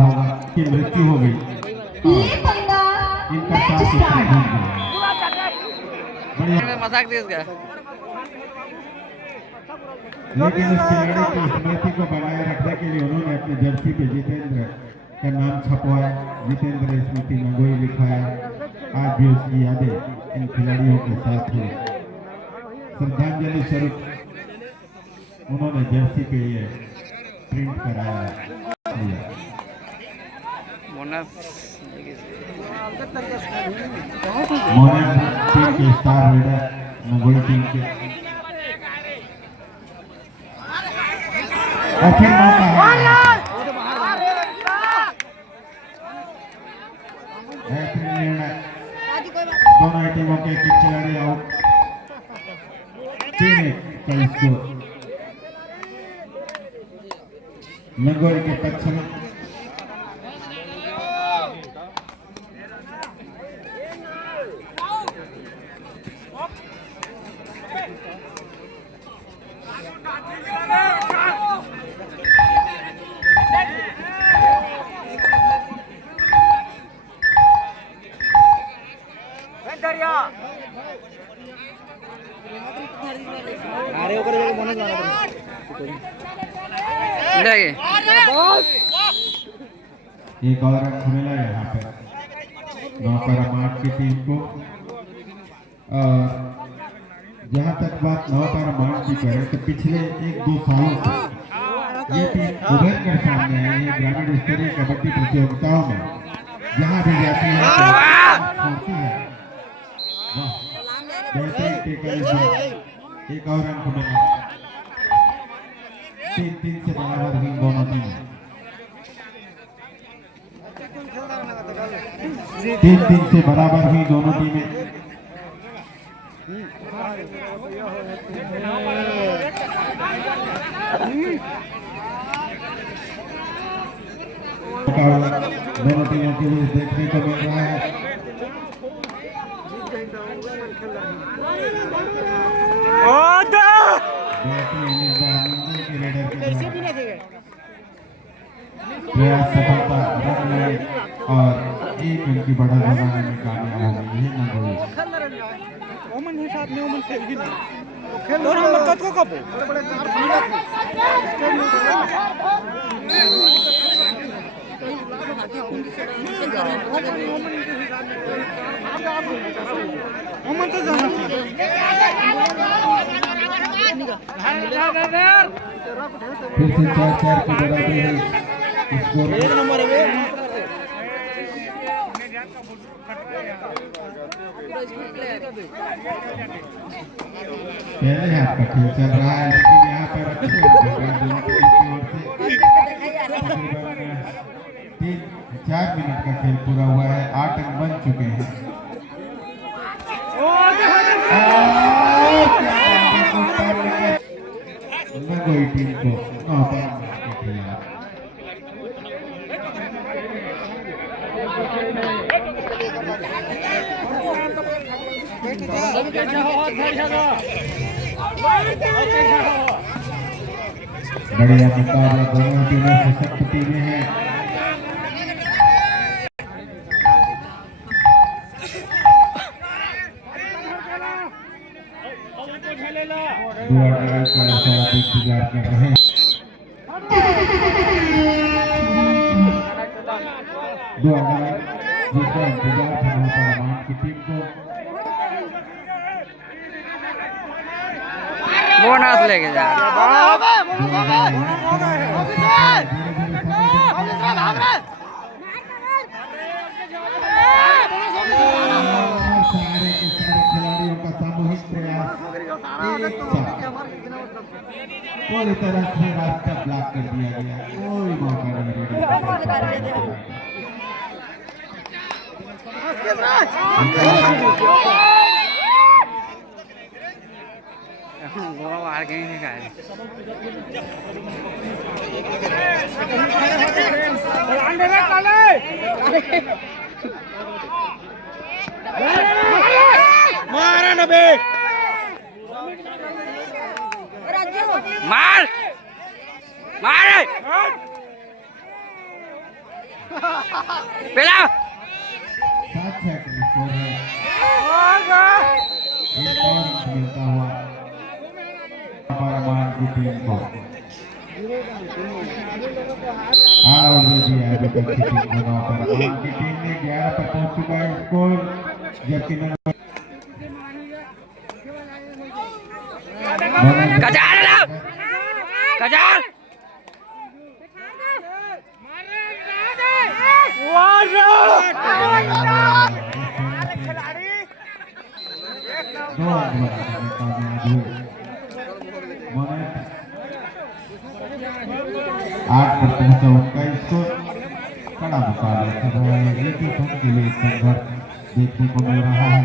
होगा कि मृत्यु हो गई। इनका मजाक दे इसका। लेकिन उस खिलाड़ी की स्मृति को बनाए रखने के लिए उन्होंने अपनी जर्सी पे जितेंद्र का नाम छपवाया, जितेंद्र स्मृति नगोई लिखवाया। आज भी उसकी यादें इन खिलाड़ियों के साथ हुई। श्रद्धांजलि स्वरूप उन्होंने जर्सी पे ये प्रिंट कराया। मोहन टीम के स्टार लीडर नगोई टीम के और फिर मौका दोनों टीमों के एक खिलाड़ी आउट। 3-1 का स्कोर नगोई के पक्ष में। एक और रन मिला यहाँ पर नौपरमाठ की टीम को। और जहाँ तक बात नौपरमाठ की करें तो पिछले 1-2 सालों से ये टीम उभर कर सामने आई है। ग्रामीण स्तरीय कबड्डी प्रतियोगिताओं में जहाँ भी जाती है छोड़ती है। एक और रन को मिला। 3-3 से बराबर हुई दोनों टीमें। 3-3 से बराबर हुई दोनों टीमें। दोनों टीमों के बीच देखने को मिल रहा है। प्रयास सफलता रन में और एक उनकी बड़ा बनाने में कामयाब हो गई है नगोई। ओमन के साथ में ओमन खेल भी नहीं खेल और हम कत को कब ओमन तो जाना फिर से 4-4 की बराबरी है स्कोर। एक नंबर है पहले हाथ का खेल चल रहा है लेकिन यहाँ पर 3-4 मिनट का खेल पूरा हुआ है। 8 रन बन चुके हैं। नगोई टीम को 9 के खिलाफ बढ़िया मुकाबला। दोनों टीमें सशक्त टीमें हैं। दुआ का इंतजार कर रहे हैं। दुआ जिसका इंतजार था नौपरमाठ की टीम को। बोनस लेके जा सारे के सारे खिलाड़ियों का सामूहिक प्रयास पूरी तरह से रास्ता ब्लॉक कर दिया गया। कोई मौका नहीं बाहर कहीं नहीं गए। मारा ना बे मार मार पेला 7-6 का स्कोर है। एक और अंक मिलता हुआ परमान की टीम को। ऑल आउट दे दिया है अभी तक की टीम को। परमान की टीम ने 11 पर पहुंच चुका है स्कोर, जबकि कचार कचार दो अंक बनाने में कामयाब हुए। मोनेट 8 पर पहुंचा उनका स्कोर। कड़ा मुकाबला कर रहा है, एक ही अंक के लिए संघर्ष देखने को मिल रहा है।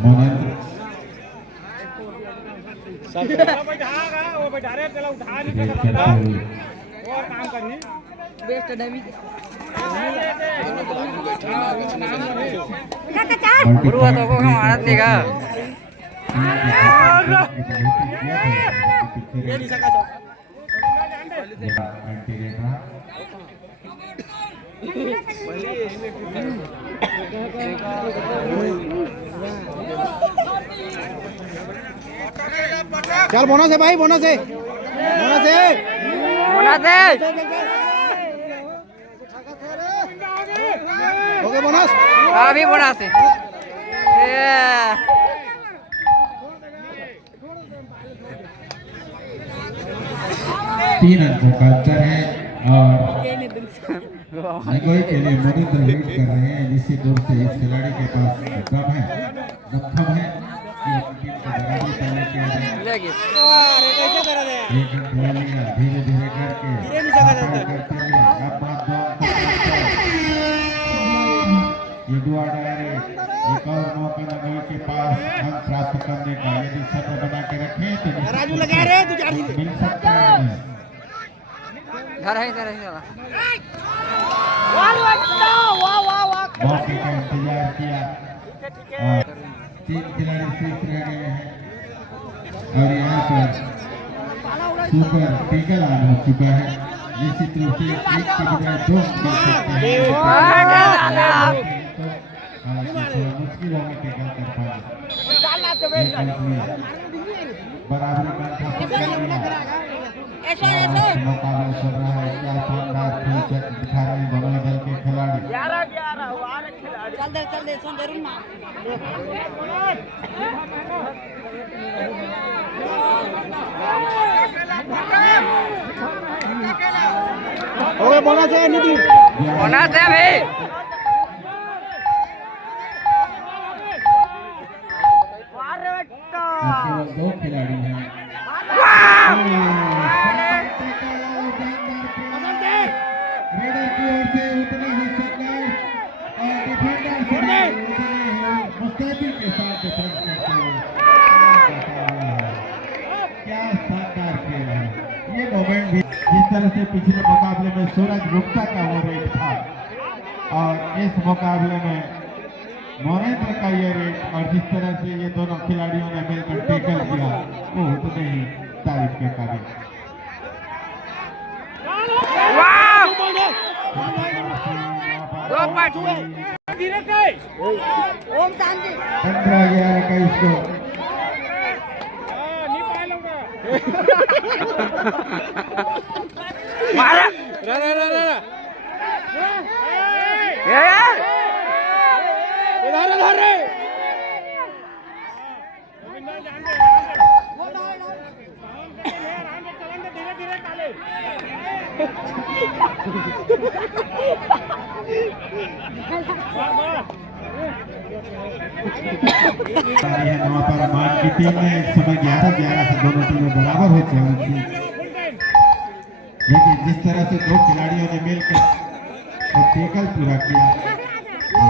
मोनेट गुरु तो को हमारा देगा चल बोनस है भाई, बोनस है, बोनस है, बोनस है। Okay bonus. अभी बोनस है। 3 अंकों का अंतर है और निगोई के लिए मोनित वेट कर रहे हैं। निश्चित रूप से इस खिलाड़ी के पास दम है कि अपनी टीम को बराबरी पहले किया जाए। एक अंक ले लिया धीरे धीरे करके करते हुए। अब बात 2 अंक ये दुआ डायरेक्ट एक और मौका निगोई के पास अंक प्राप्त करने का। यदि सत्र बना के रखें तो राजू लगा रहे तू जा मिल सकता है। घर है इधर है चला मौके का इंतजार किया और 3 खिलाड़ी शेष रह गए हैं और यहाँ पर सुपर टिकल ऑन हो चुका है। निश्चित रूप से एक की बजाय 2 मिल सकते हैं। थोड़ा मुश्किल होगा टिकल कर पाए। बराबरी का मुकाबला चल रहा है। क्या शानदार खेल दिखा रहे हैं दोनों दल के खिलाड़ी। चल दे सुन जरूर ना ओके बोनस है निधि। बोनस है भाई। केवल 2 खिलाड़ी हैं। रेडर की ओर से उतने ही संघर्ष और डिफेंडर से उतने ही मुस्तैदी के साथ डिफेंस करते हुए क्या शानदार खेल है। ये मोमेंट भी जिस तरह से पिछले मुकाबले में सूरज गुप्ता का वो रेट था और इस मुकाबले में मोनेन्द्र का ये रेट, और जिस तरह से ये दोनों खिलाड़ियों ने मिलकर टैकल किया वो उतने ही तारीफ के काबिल। ओम शांति 15-11 का स्कोर। मारा यार इधर इधर रे परमान की टीम ने इस समय 11-11 से दोनों टीमें बराबर हो चुकी थी, लेकिन जिस तरह से 2 खिलाड़ियों ने मिलकर टैकल पूरा किया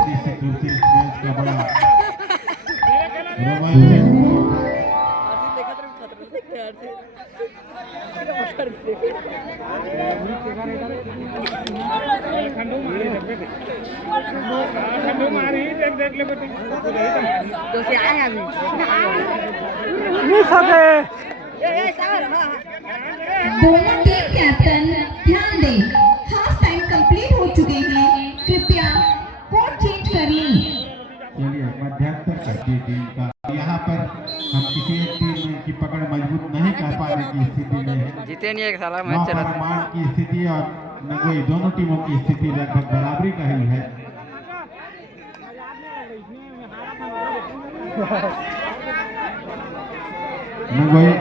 निश्चित रूप से इस मैच का बड़ा रोमांचक तो से आए अभी नहीं सके ये सर हां दोनों टीम कैप्टन ध्यान दें, हाफ टाइम कंप्लीट हो चुके हैं, कृपया कोड चेंज कर लें। चलिए मध्यांतर करती टीम का यहाँ पर हम किसी एक टीम की पकड़ मजबूत नहीं कर पाने की स्थिति में है। जीते नहीं एक साला वहाँ मैच चला पर मान की स्थिति और नगोई दोनों टीमों की स्थिति लगभग बराबरी का ही है। नगोई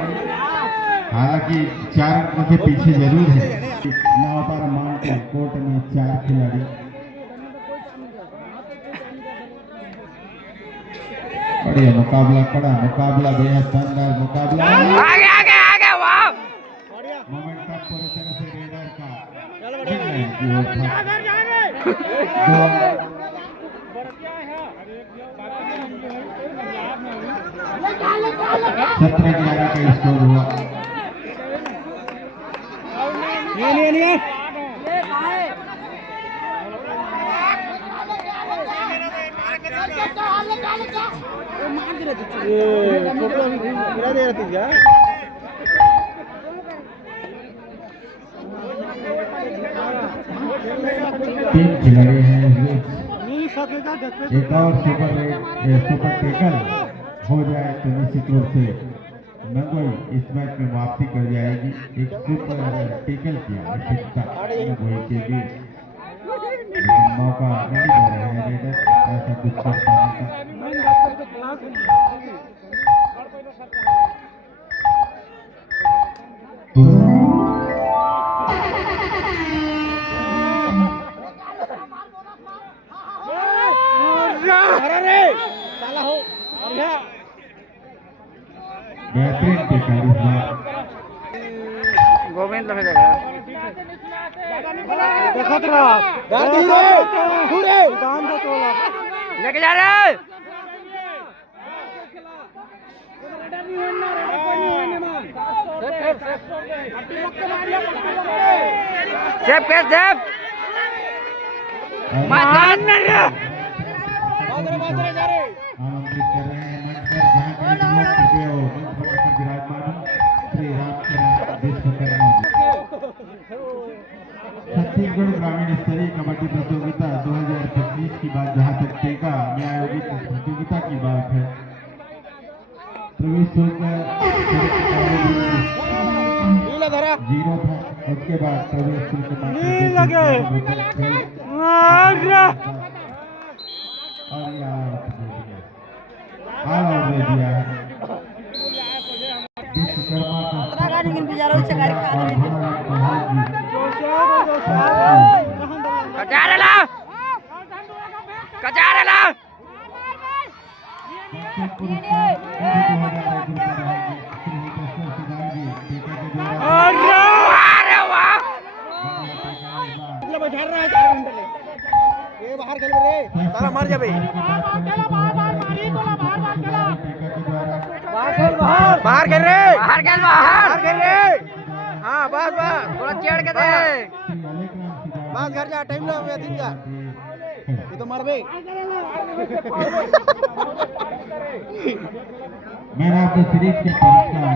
हालांकि 4 अंकों से पीछे जरूर है। यहाँ पर मान के कोर्ट में 4 खिलाड़ी बढ़िया मुकाबला, कड़ा मुकाबला, बेहद शानदार मुकाबला। आगे आगे आगे वाह मोमेंटम पूरी तरह से रेडर का इंग्लैंड की ओर था। 17-11 का स्कोर हुआ। नहीं ये छोटा गिरा दे रहा क्या तीन खिलाड़ी हैं इसमें। नहीं सकेगा एक और सुपर टेकल हो जाए तो निश्चित रूप से नगोई इस मैच में वापसी कर जाएगी। एक सुपर टेकल की आवश्यकता नगोई के लिए, लेकिन मौका नहीं दे रहे हैं रेडर ऐसा कुछ कर पाने का। बेहतरीन टेकर इस बार गोविंद लग जाएगा खतरा लेके जा रहे सेफ कर सेफ मत आमंत्रित कर रहे हैं मंच पर, जहाँ कई लोग कृपया हो मंच पर आकर विराजमान हो। श्री रामचरण विश्वकर्मा जी। छत्तीसगढ़ ग्रामीण स्तरीय कबड्डी प्रतियोगिता 2025 की बात जहाँ तक टेका में आयोजित प्रतियोगिता की बात है, प्रवेश शुल्क 0 था। उसके बाद प्रवेश शुल्क और ये आउट दे दिया है। विश्वकर्मा बाहर खेल रे सारा मर जा भाई बाहर खेल रे बाहर खेल रे हां बस थोड़ा चढ़ के दे बस घर जा टाइम लो मैं दिन जा ये तो मर बे मैंने आपको सीरीज के पुरस्कार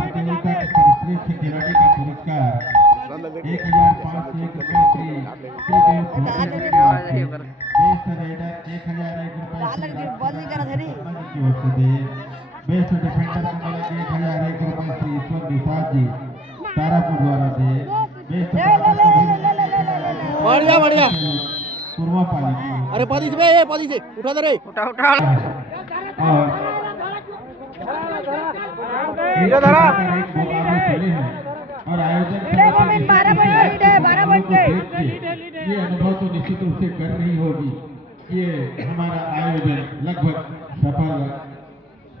प्रतियोगिता के सर्वश्रेष्ठ खिलाड़ी का पुरस्कार 1501 रुपये बेस्ट डिफेंडर को मिलेंगे 1001 रुपये श्री ईश्वर निषाद जी तारापुर द्वारा दे। बेस्ट बढ़िया पूर्वा पाली अरे पदी से उठा दे रे उठा और ये धरा चले हैं और आयोजन ये अनुभव तो निश्चित रूप से कर रही होगी। ये हमारा आयोजन लगभग सफल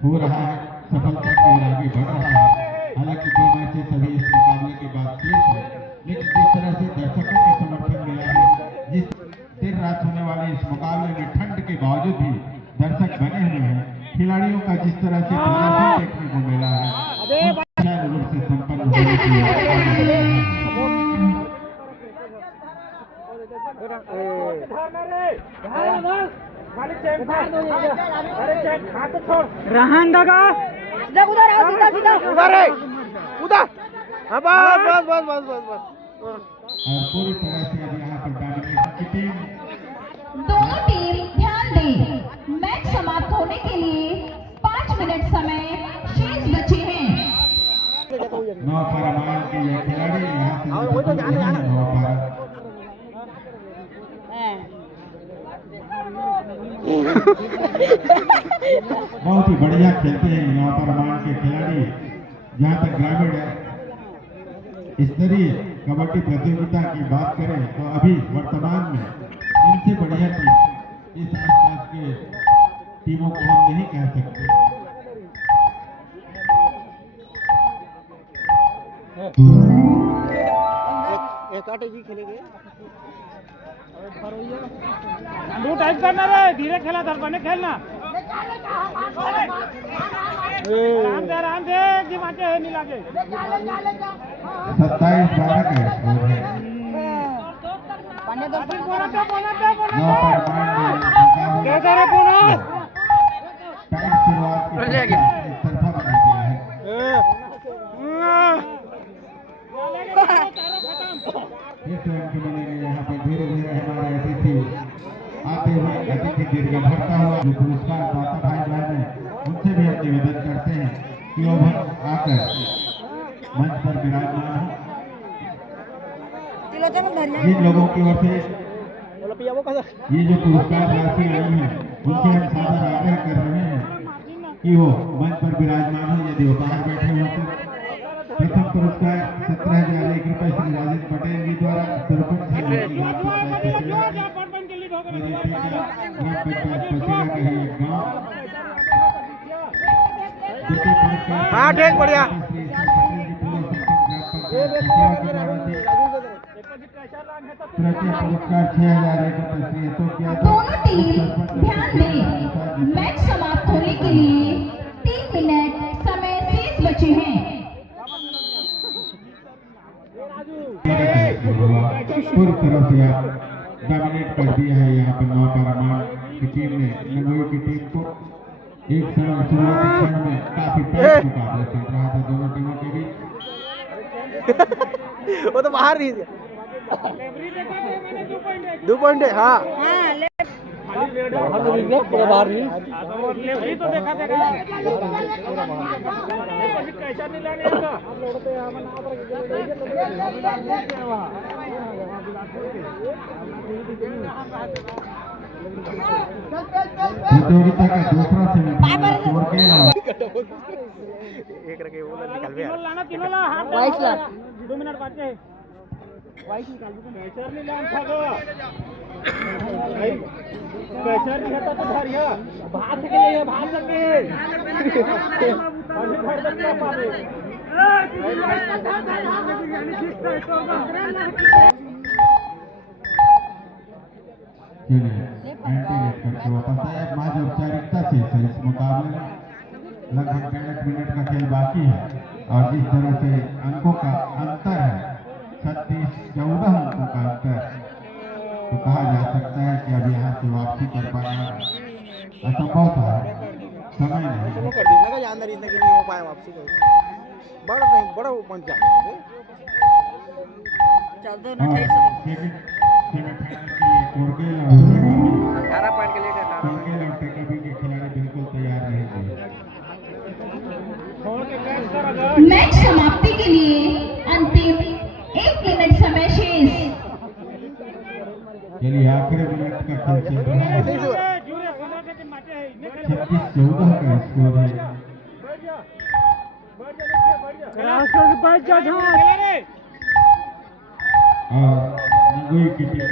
हो रहा है, सफलता की ओर आगे बढ़ रहा है। हालांकि 2 मैचें सभी इस मुकाबले के बाद शेष है, लेकिन जिस तरह से दर्शकों का समर्थन मिला है, जिस देर रात होने वाले इस मुकाबले में ठंड के बावजूद भी दर्शक बने हुए हैं, खिलाड़ियों का जिस तरह से प्रदर्शन देखने को मिला है, रूप से संपन्न होने की रहन दगा सीधा उधर आओ, सीधा सीधा उधर है उधर। हाँ बस बस बस बस बस और पूरी तरह से अब यहाँ पर डोमिनेट की टीम दोनों टीम ध्यान दें, मैच समाप्त होने के लिए 5 मिनट समय शेष बचे हैं। 9 फरमान के ये खिलाड़ी यहाँ से 9 पर बहुत ही बढ़िया खेलते हैं यहाँ पर मान के खिलाड़ी। जहाँ तक ग्रामीण स्तरीय कबड्डी प्रतियोगिता की बात करें तो अभी वर्तमान में इनसे बढ़िया टीम इस आसपास के टीमों को हम नहीं कह सकते। जी खेलेंगे अंदरू टाइट करना रे, धीरे खेला, दरबाने खेलना। आराम से दिमागे है, नहीं लागे। 27-12 का स्कोर है। पानी दो नौ पर मान कैसा रे बोनस? टाइट शुरुआत की तरफा बना दिया है। इस टाइम के बनेंगे यहाँ पर धीरे धीरे हमारे अतिथि आते हुए अतिथि दीर्घ भरता हुआ जो पुरस्कार दाता भाई बहन है उनसे भी हम निवेदन करते हैं कि वो आकर मंच पर विराजमान हो। जिन लोगों की ओर से ये जो पुरस्कार राशि आई है उनसे हम सादर आग्रह कर रहे हैं कि वो मंच पर विराजमान हो। यदि वो बाहर बैठे होते प्रथम पुरस्कार 17,001 रुपए श्री राजेश पटेल जी द्वारा सरपंच हाँ ठीक बढ़िया। पुरस्कार 6,001 रुपए श्री अशोक यादव। दोनों टीम ध्यान दें, मैच समाप्त होने के लिए 3 मिनट समय शेष बचे हैं। पूरी तरह से आप डोमिनेट कर दिया है यहाँ पर 9 पारामान की टीम ने नगोई की टीम को। एक समय शुरुआती क्षण में काफी टाइट मुकाबला चल रहा था दोनों टीमों के बीच। वो तो बाहर नहीं 2 पॉइंट है। हाँ बाहर नहीं तो देखा कैसा नहीं लाने प्रतियोगिता का दूसरा सेमीफाइनल स्कोर के अलावा एक रखे वो निकल गया। तीनों ला हाफ 2 मिनट बाकी है। वाइस निकाल दो। प्रेशर नहीं लान था गो प्रेशर नहीं होता तो धरिया भाग के लिए भाग सके और घर तक क्या पावे। चलिए एंटीलेट करके वापस आए। अब मैच औपचारिकता से इस मुकाबले में लगभग 1.5 मिनट का खेल बाकी है और जिस तरह से अंकों का अंतर है 36-14 अंकों का अंतर, तो कहा जा सकता है कि अब यहाँ से वापसी कर पाना असंभव था। समय नहीं कर देना का अंदर इतना कि नहीं हो पाया वापसी बड़ा नहीं बड़ा बन जाएगा। चल दो ना ठीक से सेमीफाइनल के लिए कोरगेल और 18 पॉइंट के लिए 18 कोरगेल और टेकाबी के खिलाड़ी बिल्कुल तैयार रहेंगे। मैच समाप्ति के लिए अंतिम 1 मिनट समय शेष। चलिए आखिरी मिनट का खेल चल रहा है। 36-14 का स्कोर है। और नगोई की टीम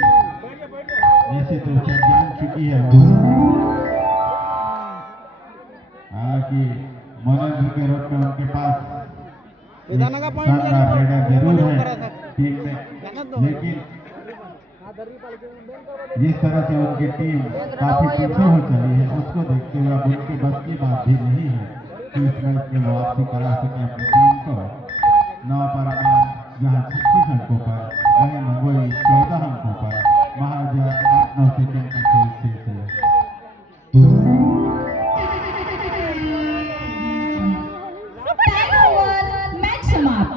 जैसे तो जान चुकी है। हालांकि मनोज के रूप में उनके पास शानदार रेडर जरूर है टीम में, लेकिन जिस तरह से उनकी टीम काफी पीछे हो चली है उसको देखते हुए अब उनके बस की बात भी नहीं है कि इस मैच में वापसी करा सके अपनी टीम को। 9 पारामान जहां 36 अंकों पर, वहीं नगोई 14 अंकों पर। महज 8-9 सेकंड का खेल शेष है। टाइम ओवर, मैच समाप्त।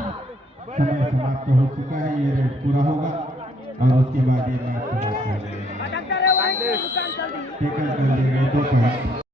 समय समाप्त हो चुका है, ये रेड पूरा होगा और उसके बाद ये मैच समाप्त हो जाएगा। टेकन कर लिए गए 2 पॉइंट।